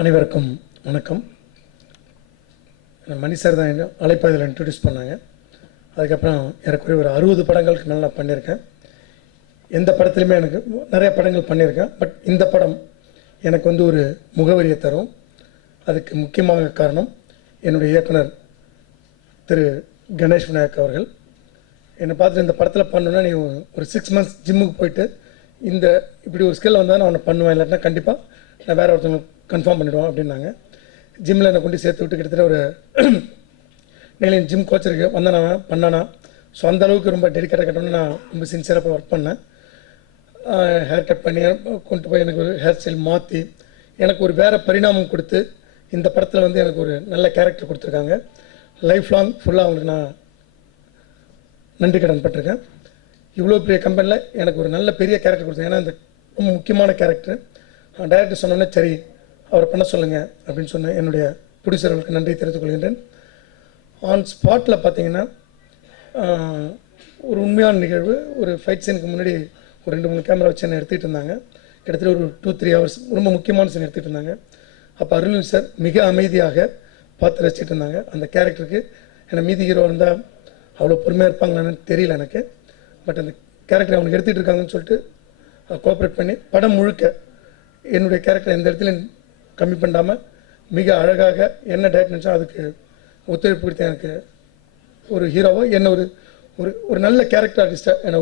அனைவருக்கும் வணக்கம். மணி சார் தான் அழைப்பாதில் இன்ட்ரடியூஸ் பண்ணாங்க. அதுக்கப்புறம் ஏறக்குறைய ஒரு 60 படங்களுக்கு மேலே நான் பண்ணியிருக்கேன். எந்த படத்துலையுமே எனக்கு நிறைய படங்கள் பண்ணியிருக்கேன். பட் இந்த படம் எனக்கு வந்து ஒரு முகவரியை தரும். அதுக்கு முக்கியமான காரணம் என்னுடைய இயக்குனர் திரு கணேஷ் விநாயக் அவர்கள். என்னை பார்த்துட்டு இந்த படத்தில் பண்ணணுன்னா நீ ஒரு 6 months ஜிம்முக்கு போயிட்டு இந்த இப்படி ஒரு ஸ்கில் வந்தால் நான் ஒன்று பண்ணுவேன், இல்லாட்டினா கண்டிப்பாக நான் வேறு ஒருத்தவங்க கன்ஃபார்ம் பண்ணிவிடுவோம் அப்படின்னாங்க. ஜிம்மில் என்னை கொண்டு சேர்த்து விட்டு கிட்டத்தட்ட ஒரு டெய்லியும் ஜிம் கோச் இருக்கு வந்தானா பண்ணானா. ஸோ அந்தளவுக்கு ரொம்ப டெடிக்கேட்டாக கட்டணும்னு நான் ரொம்ப சின்சியராக ஒர்க் பண்ணேன். ஹேர் கட் பண்ணி கொண்டு போய் எனக்கு ஒரு ஹேர் ஸ்டைல் மாற்றி எனக்கு ஒரு வேறு பரிணாமம் கொடுத்து இந்த படத்தில் வந்து எனக்கு ஒரு நல்ல கேரக்டர் கொடுத்துருக்காங்க. லைஃப் லாங் ஃபுல்லாக அவங்களுக்கு நான் நன்றி கடன் பட்டிருக்கேன். இவ்வளோ பெரிய கம்பெனியில் எனக்கு ஒரு நல்ல பெரிய கேரக்டர் கொடுத்தேன். ஏன்னா இந்த ரொம்ப முக்கியமான கேரக்டர். டைரக்டர் சொன்னோன்னே சரி அவரை பண்ண சொல்லுங்கள் அப்படின்னு சொன்ன என்னுடைய ப்ரொடியூசர்களுக்கு நன்றி தெரிவித்துக் கொள்கின்றேன். ஆன் ஸ்பாட்டில் பார்த்தீங்கன்னா ஒரு உண்மையான நிகழ்வு. ஒரு ஃபைட் சீனுக்கு முன்னாடி ஒரு 2-3 கேமரா வச்சு என்ன எடுத்துகிட்டு இருந்தாங்க. கிட்டத்தட்ட ஒரு 2-3 hours ரொம்ப முக்கியமான சீன் எடுத்துகிட்டு இருந்தாங்க. அப்போ அருள் சார் மிக அமைதியாக பார்த்து ரசிச்சுட்டு இருந்தாங்க. அந்த கேரக்டருக்கு என்னை மீதி ஹீரோ இருந்தால் அவ்வளோ பொறுமையாக இருப்பாங்களான்னு தெரியல எனக்கு. பட் அந்த கேரக்டர் அவனுக்கு எடுத்துகிட்டு இருக்காங்கன்னு சொல்லிட்டு கோஆப்ரேட் பண்ணி படம் முழுக்க என்னுடைய கேரக்டர் எந்த இடத்துலையும் கம்மி பண்ணாமல் மிக அழகாக என்ன டேரக்ட் நினச்சோ அதுக்கு ஒத்துழைப்பு கொடுத்து எனக்கு ஒரு ஹீரோவோ என்ன ஒரு ஒரு ஒரு நல்ல கேரக்டர் ஆர்டிஸ்ட்டாக என்னை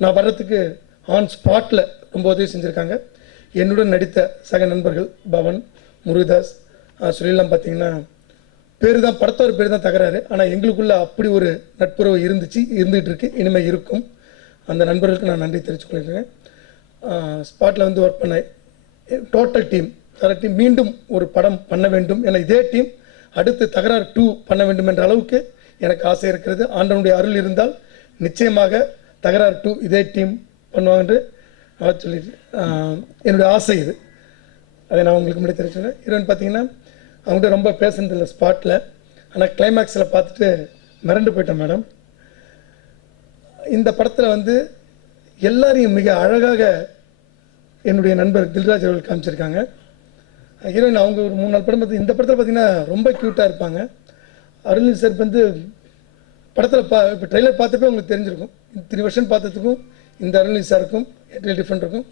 நான் வர்றதுக்கு ஆன் ஸ்பாட்டில் ரொம்ப உதவி செஞ்சுருக்காங்க. என்னுடன் நடித்த சக நண்பர்கள் பவன், முருகதாஸ், சொல்லலாம். பார்த்தீங்கன்னா பேர் தான் படத்தோட பேர் தான் தகராறு. ஆனால் எங்களுக்குள்ள அப்படி ஒரு நட்புறவு இருந்துகிட்டு இருக்கு, இனிமேல் இருக்கும். அந்த நண்பர்களுக்கு நான் நன்றி தெரிவித்துக் கொள்கிறேன். ஸ்பாட்டில் வந்து ஒர்க் பண்ண டோட்டல் டீம் மீண்டும் ஒரு படம் பண்ண வேண்டும் என இதே டீம் அடுத்து தகராறு 2 பண்ண வேண்டும் என்ற அளவுக்கு எனக்கு ஆசை இருக்கிறது. ஆண்டவனுடைய அருள் இருந்தால் நிச்சயமாக தகராறு 2 இதே டீம் பண்ணுவாங்க என்று சொல்லி என்னுடைய ஆசை இது. அதை நான் உங்களுக்கு முன்னாடி தெரிவிச்சுக்கிறேன். ஹீரோயின் பார்த்தீங்கன்னா அவங்ககிட்ட ரொம்ப பேசுனதில்லை ஸ்பாட்டில். ஆனால் கிளைமேக்ஸில் பார்த்துட்டு மிரண்டு போயிட்டேன் மேடம். இந்த படத்தில் வந்து எல்லாரையும் மிக அழகாக என்னுடைய நண்பர் தில்ராஜ் அவர்கள் காமிச்சிருக்காங்க. ஹீரோயின் அவங்க ஒரு 3-4 படம் பார்த்து இந்த படத்தில் பார்த்தீங்கன்னா ரொம்ப க்யூட்டாக இருப்பாங்க. அருள் சார் வந்து படத்தில் இப்போ ட்ரெய்லர் பார்த்தப்பே உங்களுக்கு தெரிஞ்சிருக்கும். 3 வருஷம் பார்த்ததுக்கும் இந்த அருள் சாருக்கும் டிஃப்ரெண்ட் இருக்கும்.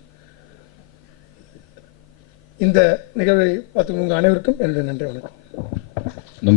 இந்த நிகழ்வை பார்த்துக்கோங்க. அனைவருக்கும் என்னுடைய நன்றி, வணக்கம்.